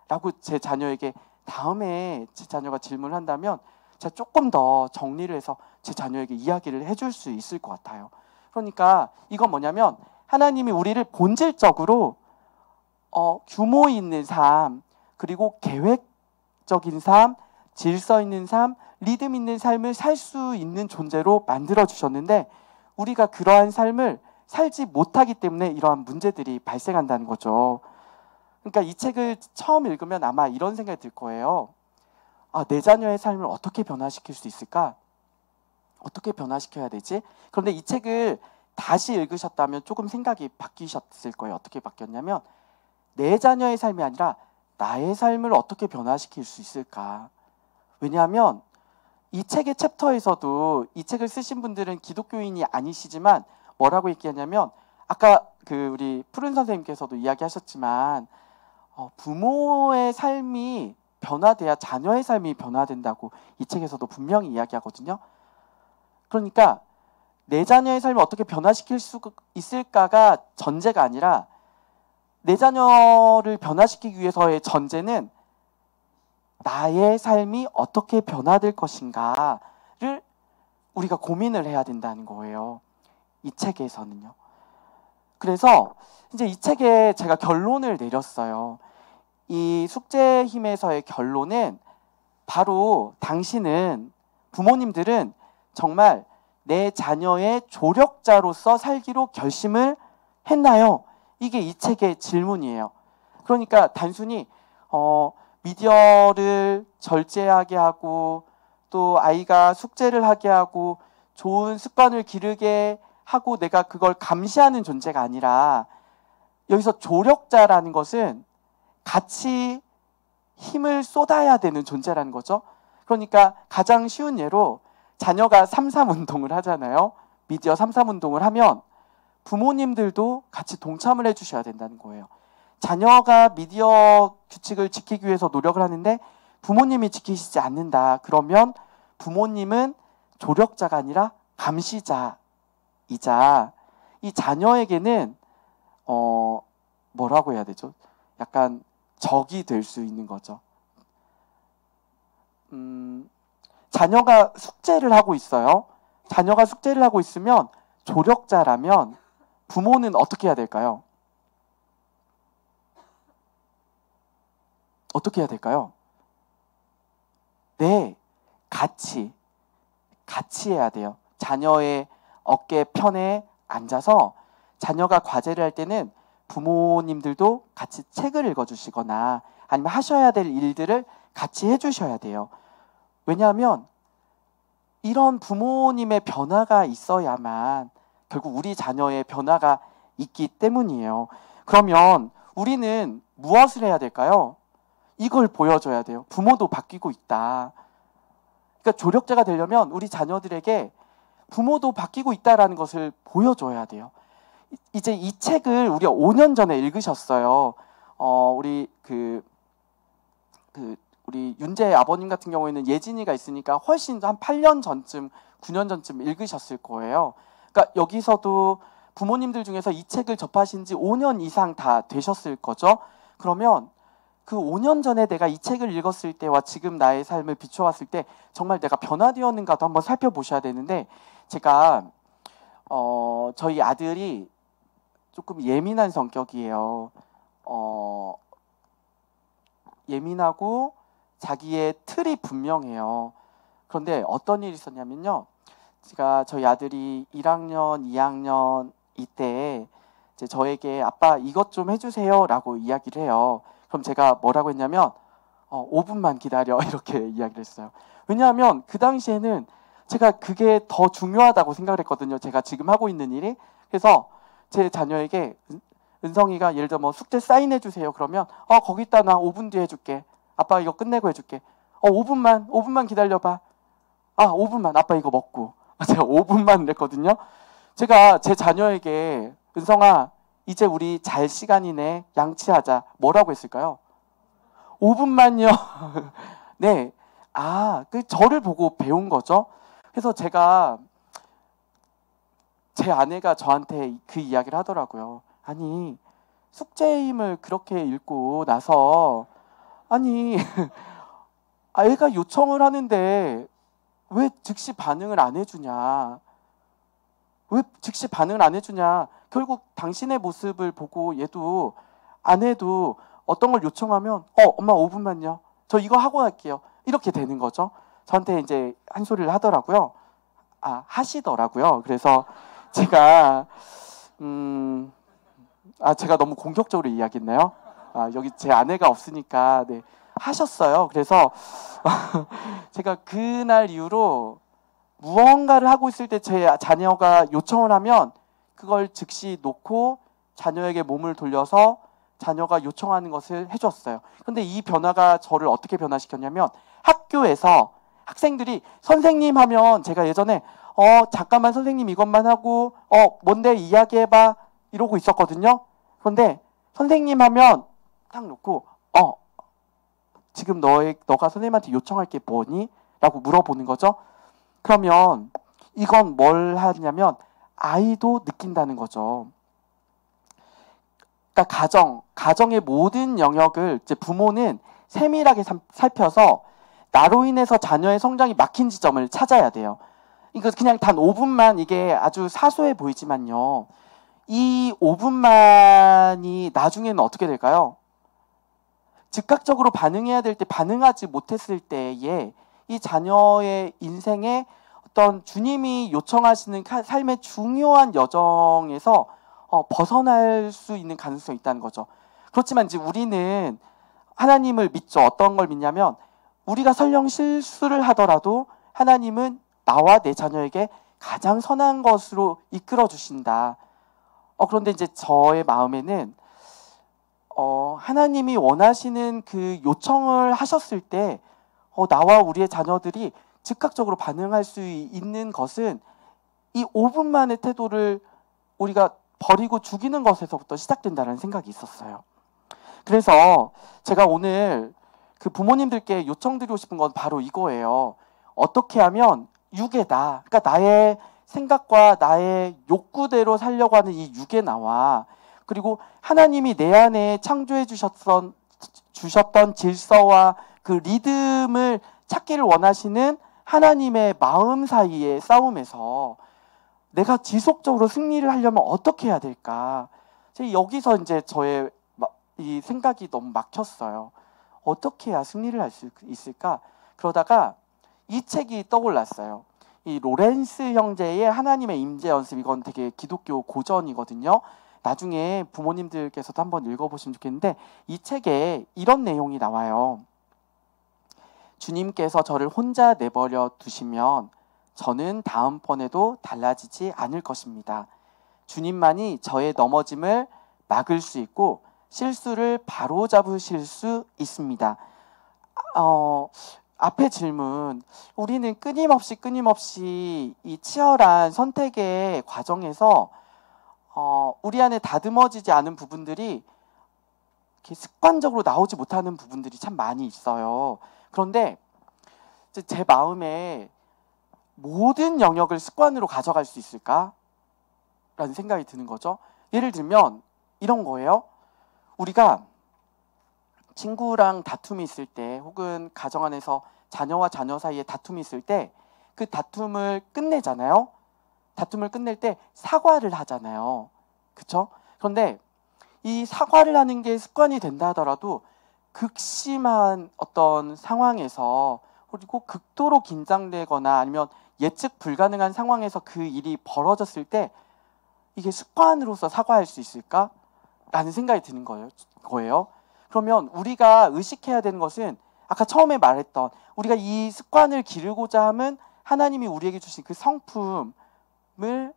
라고 제 자녀에게 다음에 제 자녀가 질문을 한다면 제가 조금 더 정리를 해서 제 자녀에게 이야기를 해줄 수 있을 것 같아요. 그러니까 이건 뭐냐면 하나님이 우리를 본질적으로 규모 있는 삶, 그리고 계획적인 삶, 질서 있는 삶, 리듬 있는 삶을 살 수 있는 존재로 만들어 주셨는데 우리가 그러한 삶을 살지 못하기 때문에 이러한 문제들이 발생한다는 거죠. 그러니까 이 책을 처음 읽으면 아마 이런 생각이 들 거예요. 내 자녀의 삶을 어떻게 변화시킬 수 있을까? 어떻게 변화시켜야 되지? 그런데 이 책을 다시 읽으셨다면 조금 생각이 바뀌셨을 거예요. 어떻게 바뀌었냐면 내 자녀의 삶이 아니라 나의 삶을 어떻게 변화시킬 수 있을까? 왜냐하면 이 책의 챕터에서도 이 책을 쓰신 분들은 기독교인이 아니시지만 뭐라고 얘기하냐면 아까 우리 푸른 선생님께서도 이야기하셨지만 부모의 삶이 변화돼야 자녀의 삶이 변화된다고 이 책에서도 분명히 이야기하거든요. 그러니까 내 자녀의 삶을 어떻게 변화시킬 수 있을까가 전제가 아니라 내 자녀를 변화시키기 위해서의 전제는 나의 삶이 어떻게 변화될 것인가를 우리가 고민을 해야 된다는 거예요. 이 책에서는요. 그래서 이제 이 책에 제가 결론을 내렸어요. 이 숙제의 힘에서의 결론은 바로 당신은 부모님들은 정말 내 자녀의 조력자로서 살기로 결심을 했나요? 이게 이 책의 질문이에요. 그러니까 단순히 미디어를 절제하게 하고 또 아이가 숙제를 하게 하고 좋은 습관을 기르게 하고 내가 그걸 감시하는 존재가 아니라 여기서 조력자라는 것은 같이 힘을 쏟아야 되는 존재라는 거죠. 그러니까 가장 쉬운 예로 자녀가 3.3 운동을 하잖아요. 미디어 3.3 운동을 하면 부모님들도 같이 동참을 해주셔야 된다는 거예요. 자녀가 미디어 규칙을 지키기 위해서 노력을 하는데 부모님이 지키시지 않는다. 그러면 부모님은 조력자가 아니라 감시자이자 이 자녀에게는 뭐라고 해야 되죠? 약간 적이 될 수 있는 거죠. 자녀가 숙제를 하고 있어요. 자녀가 숙제를 하고 있으면 조력자라면 부모는 어떻게 해야 될까요? 어떻게 해야 될까요? 네, 같이 해야 돼요. 자녀의 어깨 편에 앉아서 자녀가 과제를 할 때는 부모님들도 같이 책을 읽어주시거나 아니면 하셔야 될 일들을 같이 해주셔야 돼요. 왜냐하면 이런 부모님의 변화가 있어야만 결국 우리 자녀의 변화가 있기 때문이에요. 그러면 우리는 무엇을 해야 될까요? 이걸 보여줘야 돼요. 부모도 바뀌고 있다. 그러니까 조력자가 되려면 우리 자녀들에게 부모도 바뀌고 있다라는 것을 보여줘야 돼요. 이제 이 책을 우리가 5년 전에 읽으셨어요. 우리 우리 윤재 아버님 같은 경우에는 예진이가 있으니까 훨씬 한 8년 전쯤, 9년 전쯤 읽으셨을 거예요. 그러니까 여기서도 부모님들 중에서 이 책을 접하신 지 5년 이상 다 되셨을 거죠. 그러면 그 5년 전에 내가 이 책을 읽었을 때와 지금 나의 삶을 비춰봤을 때 정말 내가 변화되었는가도 한번 살펴보셔야 되는데, 제가 저희 아들이 조금 예민한 성격이에요. 예민하고 자기의 틀이 분명해요. 그런데 어떤 일이 있었냐면요. 제가 저희 아들이 1학년, 2학년 이때 이제 저에게 아빠 이것 좀 해주세요라고 이야기를 해요. 그럼 제가 뭐라고 했냐면 5분만 기다려 이렇게 이야기를 했어요. 왜냐하면 그 당시에는 제가 그게 더 중요하다고 생각을 했거든요. 제가 지금 하고 있는 일이. 그래서 제 자녀에게 은성이가 예를 들어 뭐 숙제 사인해 주세요. 그러면 거기다 나 5분 뒤에 해줄게. 아빠 이거 끝내고 해줄게. 5분만 기다려봐. 5분만 아빠 이거 먹고. 제가 5분만 그랬거든요. 제가 제 자녀에게 은성아 이제 우리 잘 시간이네. 양치하자. 뭐라고 했을까요? 5분만요. 네. 그 저를 보고 배운 거죠. 그래서 제가 제 아내가 저한테 그 이야기를 하더라고요. 아니 숙제임을 그렇게 읽고 나서 아니 애가 요청을 하는데 왜 즉시 반응을 안 해주냐? 왜 즉시 반응을 안 해주냐? 결국 당신의 모습을 보고 얘도 아내도 어떤 걸 요청하면 엄마 5분만요. 저 이거 하고 갈게요. 이렇게 되는 거죠. 저한테 이제 한 소리를 하더라고요. 하시더라고요. 그래서 제가 제가 너무 공격적으로 이야기했나요? 여기 제 아내가 없으니까 네, 하셨어요. 그래서 제가 그날 이후로 무언가를 하고 있을 때 제 자녀가 요청을 하면 그걸 즉시 놓고 자녀에게 몸을 돌려서 자녀가 요청하는 것을 해줬어요. 그런데 이 변화가 저를 어떻게 변화시켰냐면 학교에서 학생들이 선생님 하면 제가 예전에 잠깐만 선생님 이것만 하고 뭔데 이야기해봐 이러고 있었거든요. 그런데 선생님 하면 딱 놓고 지금 너가 선생님한테 요청할 게 뭐니? 라고 물어보는 거죠. 그러면 이건 뭘 하냐면 아이도 느낀다는 거죠. 그러니까 가정의 모든 영역을 이제 부모는 세밀하게 살펴서 나로 인해서 자녀의 성장이 막힌 지점을 찾아야 돼요. 이거 그냥 단 5분만 이게 아주 사소해 보이지만요. 이 5분만이 나중에는 어떻게 될까요? 즉각적으로 반응해야 될 때 반응하지 못했을 때에 이 자녀의 인생에 어떤 주님이 요청하시는 삶의 중요한 여정에서 벗어날 수 있는 가능성이 있다는 거죠. 그렇지만 이제 우리는 하나님을 믿죠. 어떤 걸 믿냐면 우리가 설령 실수를 하더라도 하나님은 나와 내 자녀에게 가장 선한 것으로 이끌어 주신다. 그런데 이제 저의 마음에는 하나님이 원하시는 그 요청을 하셨을 때 나와 우리의 자녀들이 즉각적으로 반응할 수 있는 것은 이 5분만의 태도를 우리가 버리고 죽이는 것에서부터 시작된다는 생각이 있었어요. 그래서 제가 오늘 그 부모님들께 요청드리고 싶은 건 바로 이거예요. 어떻게 하면 육에다, 그러니까 나의 생각과 나의 욕구대로 살려고 하는 이 육에 나와, 그리고 하나님이 내 안에 창조해 주셨던 질서와 그 리듬을 찾기를 원하시는 하나님의 마음 사이의 싸움에서 내가 지속적으로 승리를 하려면 어떻게 해야 될까? 여기서 이제 저의 이 생각이 너무 막혔어요. 어떻게 해야 승리를 할 수 있을까? 그러다가 이 책이 떠올랐어요. 이 로렌스 형제의 하나님의 임재 연습, 이건 되게 기독교 고전이거든요. 나중에 부모님들께서도 한번 읽어보시면 좋겠는데 이 책에 이런 내용이 나와요. 주님께서 저를 혼자 내버려 두시면 저는 다음번에도 달라지지 않을 것입니다. 주님만이 저의 넘어짐을 막을 수 있고 실수를 바로잡으실 수 있습니다. 앞에 질문, 우리는 끊임없이 이 치열한 선택의 과정에서 우리 안에 다듬어지지 않은 부분들이 이렇게 습관적으로 나오지 못하는 부분들이 참 많이 있어요. 그런데 제 마음에 모든 영역을 습관으로 가져갈 수 있을까? 라는 생각이 드는 거죠. 예를 들면 이런 거예요. 우리가 친구랑 다툼이 있을 때, 혹은 가정 안에서 자녀와 자녀 사이에 다툼이 있을 때 그 다툼을 끝내잖아요. 다툼을 끝낼 때 사과를 하잖아요. 그렇죠? 그런데 이 사과를 하는 게 습관이 된다 하더라도 극심한 어떤 상황에서, 그리고 극도로 긴장되거나 아니면 예측 불가능한 상황에서 그 일이 벌어졌을 때 이게 습관으로서 사과할 수 있을까? 라는 생각이 드는 거예요. 그러면 우리가 의식해야 되는 것은, 아까 처음에 말했던, 우리가 이 습관을 기르고자 함은 하나님이 우리에게 주신 그 성품을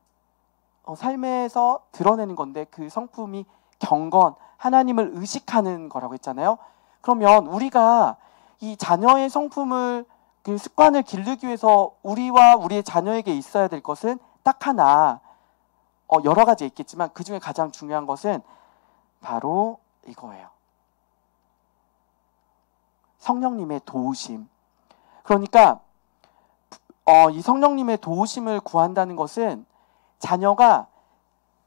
삶에서 드러내는 건데, 그 성품이 경건, 하나님을 의식하는 거라고 했잖아요. 그러면 우리가 이 자녀의 성품을, 그 습관을 기르기 위해서 우리와 우리의 자녀에게 있어야 될 것은 딱 하나, 여러 가지 있겠지만 그 중에 가장 중요한 것은 바로 이거예요. 성령님의 도우심. 그러니까 이 성령님의 도우심을 구한다는 것은 자녀가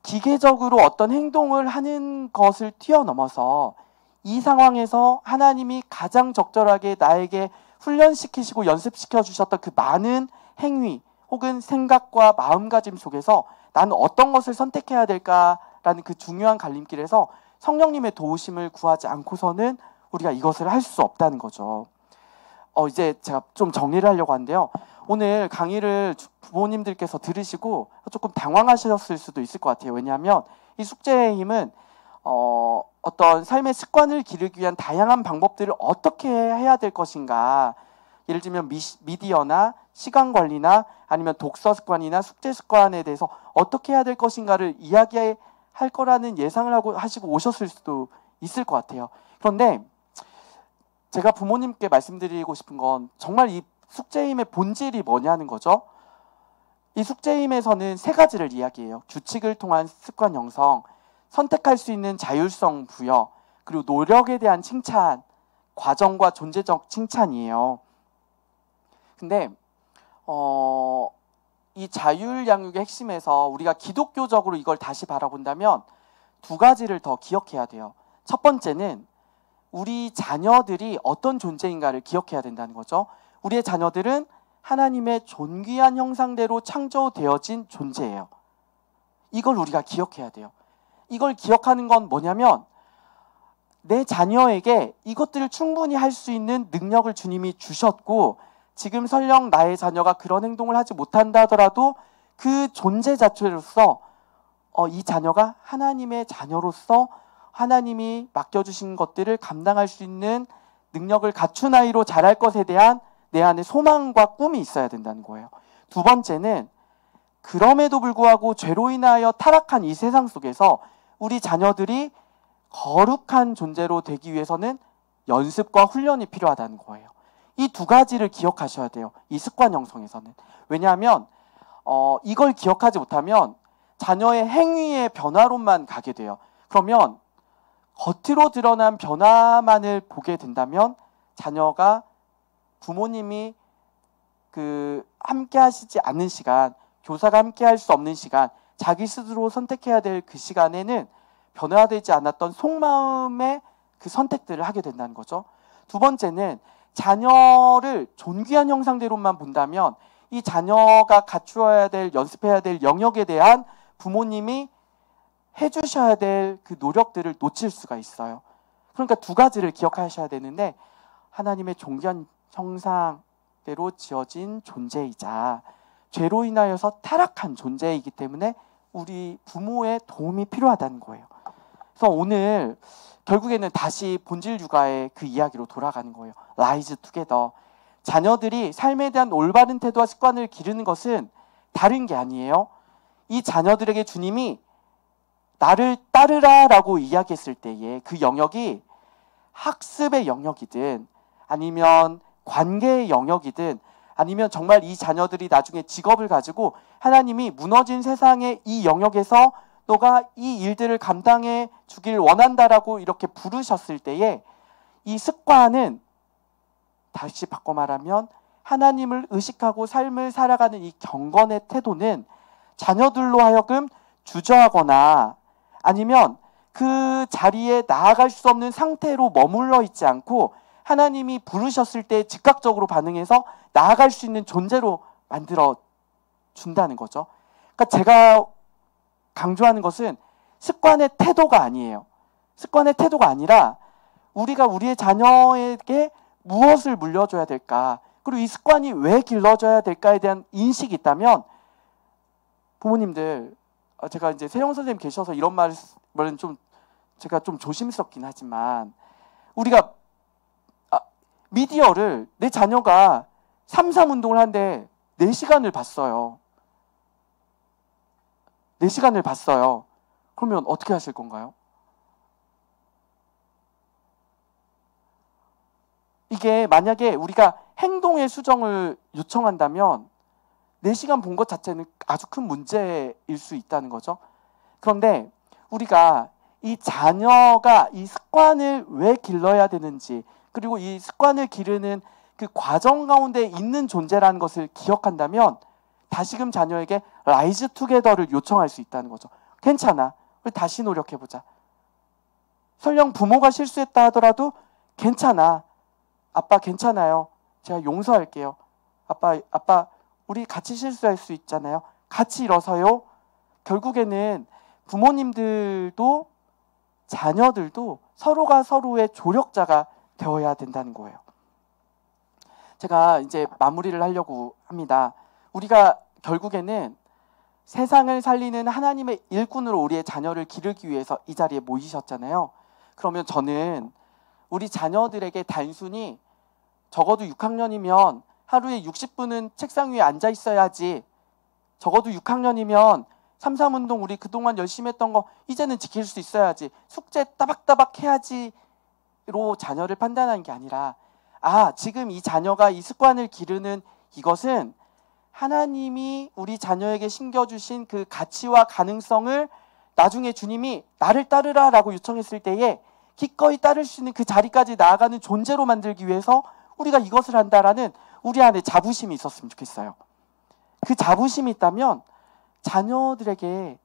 기계적으로 어떤 행동을 하는 것을 뛰어넘어서 이 상황에서 하나님이 가장 적절하게 나에게 훈련시키시고 연습시켜 주셨던 그 많은 행위 혹은 생각과 마음가짐 속에서 나는 어떤 것을 선택해야 될까라는 그 중요한 갈림길에서 성령님의 도우심을 구하지 않고서는 우리가 이것을 할 수 없다는 거죠. 이제 제가 좀 정리를 하려고 하는데요. 오늘 강의를 부모님들께서 들으시고 조금 당황하셨을 수도 있을 것 같아요. 왜냐하면 이 숙제의 힘은 어떤 삶의 습관을 기르기 위한 다양한 방법들을 어떻게 해야 될 것인가, 예를 들면 미디어나 시간 관리나 아니면 독서 습관이나 숙제 습관에 대해서 어떻게 해야 될 것인가를 이야기할 거라는 예상을 하시고 오셨을 수도 있을 것 같아요. 그런데 제가 부모님께 말씀드리고 싶은 건, 정말 이 숙제임의 본질이 뭐냐는 거죠. 이 숙제임에서는 세 가지를 이야기해요. 규칙을 통한 습관 형성, 선택할 수 있는 자율성 부여, 그리고 노력에 대한 칭찬, 과정과 존재적 칭찬이에요. 근데 이 자율양육의 핵심에서 우리가 기독교적으로 이걸 다시 바라본다면 두 가지를 더 기억해야 돼요. 첫 번째는 우리 자녀들이 어떤 존재인가를 기억해야 된다는 거죠. 우리의 자녀들은 하나님의 존귀한 형상대로 창조되어진 존재예요. 이걸 우리가 기억해야 돼요. 이걸 기억하는 건 뭐냐면, 내 자녀에게 이것들을 충분히 할 수 있는 능력을 주님이 주셨고, 지금 설령 나의 자녀가 그런 행동을 하지 못한다 하더라도 그 존재 자체로서 이 자녀가 하나님의 자녀로서 하나님이 맡겨주신 것들을 감당할 수 있는 능력을 갖춘 아이로 자랄 것에 대한 내 안에 소망과 꿈이 있어야 된다는 거예요. 두 번째는 그럼에도 불구하고 죄로 인하여 타락한 이 세상 속에서 우리 자녀들이 거룩한 존재로 되기 위해서는 연습과 훈련이 필요하다는 거예요. 이 두 가지를 기억하셔야 돼요. 이 습관 형성에서는. 왜냐하면 이걸 기억하지 못하면 자녀의 행위의 변화로만 가게 돼요. 그러면 겉으로 드러난 변화만을 보게 된다면 자녀가 부모님이 함께 하시지 않는 시간, 교사가 함께 할 수 없는 시간, 자기 스스로 선택해야 될 그 시간에는 변화되지 않았던 속마음의 그 선택들을 하게 된다는 거죠. 두 번째는 자녀를 존귀한 형상대로만 본다면 이 자녀가 갖추어야 될, 연습해야 될 영역에 대한 부모님이 해주셔야 될 그 노력들을 놓칠 수가 있어요. 그러니까 두 가지를 기억하셔야 되는데, 하나님의 존귀한 형상대로 지어진 존재이자 죄로 인하여서 타락한 존재이기 때문에 우리 부모의 도움이 필요하다는 거예요. 그래서 오늘 결국에는 다시 본질 육아의 그 이야기로 돌아가는 거예요. Rise Together. 자녀들이 삶에 대한 올바른 태도와 습관을 기르는 것은 다른 게 아니에요. 이 자녀들에게 주님이 나를 따르라 라고 이야기했을 때에 그 영역이 학습의 영역이든 아니면 관계의 영역이든 아니면 정말 이 자녀들이 나중에 직업을 가지고 하나님이 무너진 세상의 이 영역에서 너가 이 일들을 감당해 주길 원한다라고 이렇게 부르셨을 때에 이 습관은 다시 바꿔 말하면 하나님을 의식하고 삶을 살아가는 이 경건의 태도는 자녀들로 하여금 주저하거나 아니면 그 자리에 나아갈 수 없는 상태로 머물러 있지 않고 하나님이 부르셨을 때 즉각적으로 반응해서 나아갈 수 있는 존재로 만들어 준다는 거죠. 그러니까 제가 강조하는 것은 습관의 태도가 아니에요. 습관의 태도가 아니라 우리가 우리의 자녀에게 무엇을 물려줘야 될까, 그리고 이 습관이 왜 길러져야 될까에 대한 인식이 있다면 부모님들, 제가 이제 세영 선생님 계셔서 이런 말은 좀 제가 좀 조심스럽긴 하지만 우리가 미디어를 내 자녀가 3.3 운동을 하는데 4시간을 봤어요. 4시간을 봤어요. 그러면 어떻게 하실 건가요? 이게 만약에 우리가 행동의 수정을 요청한다면 4시간 본 것 자체는 아주 큰 문제일 수 있다는 거죠. 그런데 우리가 이 자녀가 이 습관을 왜 길러야 되는지, 그리고 이 습관을 기르는 그 과정 가운데 있는 존재라는 것을 기억한다면 다시금 자녀에게 라이즈 투게더를 요청할 수 있다는 거죠. 괜찮아, 우리 다시 노력해보자. 설령 부모가 실수했다 하더라도 괜찮아, 아빠 괜찮아요, 제가 용서할게요. 아빠 우리 같이 실수할 수 있잖아요. 같이 일어서요. 결국에는 부모님들도 자녀들도 서로가 서로의 조력자가 되어야 된다는 거예요. 제가 이제 마무리를 하려고 합니다. 우리가 결국에는 세상을 살리는 하나님의 일꾼으로 우리의 자녀를 기르기 위해서 이 자리에 모이셨잖아요. 그러면 저는 우리 자녀들에게 단순히 적어도 6학년이면 하루에 60분은 책상 위에 앉아 있어야지, 적어도 6학년이면 3.3 운동 우리 그동안 열심히 했던 거 이제는 지킬 수 있어야지, 숙제 따박따박 해야지로 자녀를 판단하는 게 아니라, 지금 이 자녀가 이 습관을 기르는 이것은 하나님이 우리 자녀에게 심겨주신 그 가치와 가능성을 나중에 주님이 나를 따르라 라고 요청했을 때에 기꺼이 따를 수 있는 그 자리까지 나아가는 존재로 만들기 위해서 우리가 이것을 한다라는 우리 안에 자부심이 있었으면 좋겠어요. 그 자부심이 있다면 자녀들에게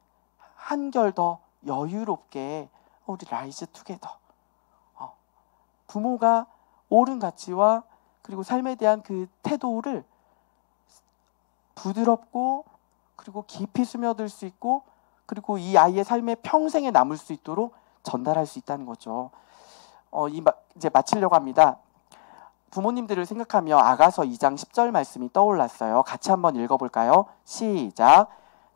한결 더 여유롭게 우리 라이즈 투게더, 부모가 옳은 가치와 그리고 삶에 대한 그 태도를 부드럽고 그리고 깊이 스며들 수 있고, 그리고 이 아이의 삶에 평생에 남을 수 있도록 전달할 수 있다는 거죠. 이제 마치려고 합니다. 부모님들을 생각하며 아가서 2장 10절 말씀이 떠올랐어요. 같이 한번 읽어볼까요? 시작.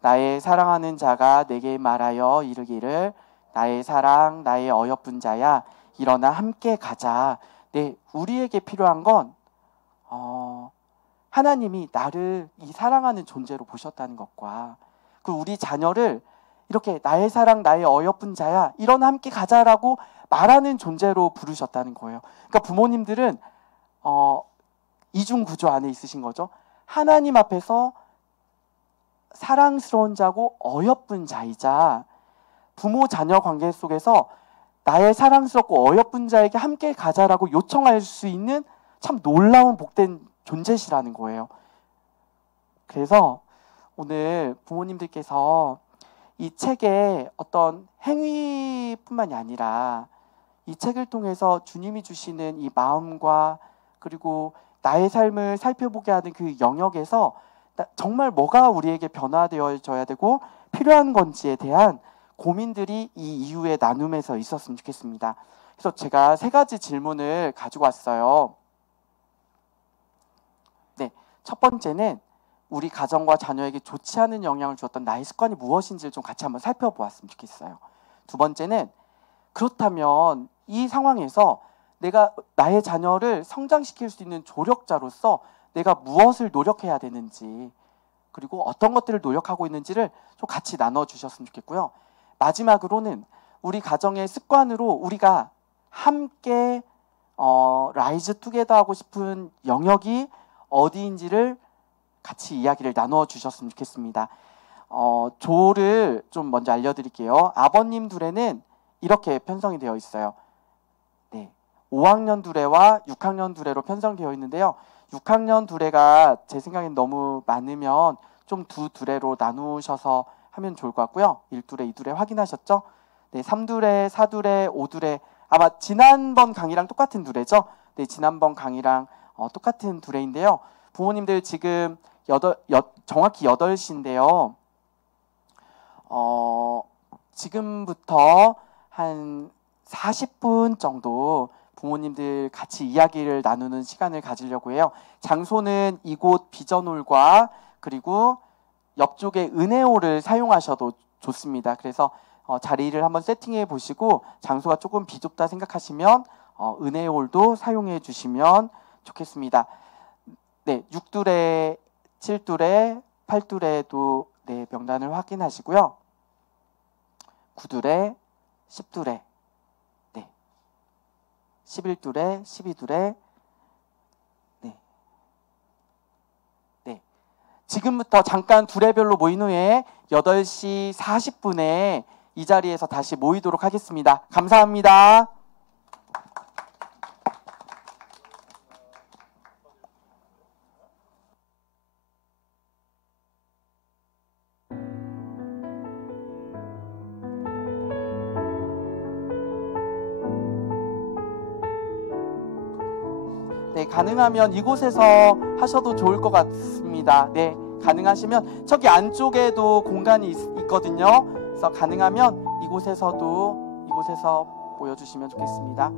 나의 사랑하는 자가 내게 말하여 이르기를 나의 사랑 나의 어여쁜 자야 일어나 함께 가자. 네, 우리에게 필요한 건 하나님이 나를 이 사랑하는 존재로 보셨다는 것과 그 우리 자녀를 이렇게 나의 사랑 나의 어여쁜 자야 일어나 함께 가자라고 말하는 존재로 부르셨다는 거예요. 그러니까 부모님들은 이중 구조 안에 있으신 거죠. 하나님 앞에서 사랑스러운 자고 어여쁜 자이자 부모 자녀 관계 속에서 나의 사랑스럽고 어여쁜 자에게 함께 가자라고 요청할 수 있는 참 놀라운 복된 존재시라는 거예요. 그래서 오늘 부모님들께서 이 책의 어떤 행위뿐만이 아니라 이 책을 통해서 주님이 주시는 이 마음과 그리고 나의 삶을 살펴보게 하는 그 영역에서 정말 뭐가 우리에게 변화되어져야 되고 필요한 건지에 대한 고민들이 이 이후의 나눔에서 있었으면 좋겠습니다. 그래서 제가 3가지 질문을 가지고 왔어요. 네, 첫 번째는 우리 가정과 자녀에게 좋지 않은 영향을 주었던 나의 습관이 무엇인지를 좀 같이 한번 살펴보았으면 좋겠어요. 두 번째는 그렇다면 이 상황에서 내가 나의 자녀를 성장시킬 수 있는 조력자로서 내가 무엇을 노력해야 되는지, 그리고 어떤 것들을 노력하고 있는지를 좀 같이 나눠주셨으면 좋겠고요. 마지막으로는 우리 가정의 습관으로 우리가 함께 라이즈 투게더 하고 싶은 영역이 어디인지를 같이 이야기를 나누어 주셨으면 좋겠습니다. 조를 좀 먼저 알려드릴게요. 아버님 둘에는 이렇게 편성이 되어 있어요. 네, 5학년 둘에와 6학년 둘에로 편성되어 있는데요. 6학년 둘에가 제 생각엔 너무 많으면 좀 두 둘에로 나누셔서 하면 좋을 것 같고요. 1둘에, 2둘에 확인하셨죠? 네, 3둘에, 4둘에, 5둘에 아마 지난번 강의랑 똑같은 둘에죠? 네, 지난번 강의랑 똑같은 둘에인데요. 부모님들 지금 정확히 8시인데요. 지금부터 한 40분 정도 부모님들 같이 이야기를 나누는 시간을 가지려고 해요. 장소는 이곳 비전홀과 그리고 옆쪽에 은혜홀을 사용하셔도 좋습니다. 그래서 자리를 한번 세팅해 보시고 장소가 조금 비좁다 생각하시면 은혜홀도 사용해 주시면 좋겠습니다. 네, 6둘에, 7둘에, 8둘에도 네, 명단을 확인하시고요. 9둘에, 10둘에, 네, 11둘에, 12둘에, 네, 네. 지금부터 잠깐 둘레별로 모인 후에 8시 40분에 이 자리에서 다시 모이도록 하겠습니다. 감사합니다. 네, 가능하면 이곳에서 하셔도 좋을 것 같습니다. 네, 가능하시면 저기 안쪽에도 공간이 있거든요. 그래서 가능하면 이곳에서 보여주시면 좋겠습니다.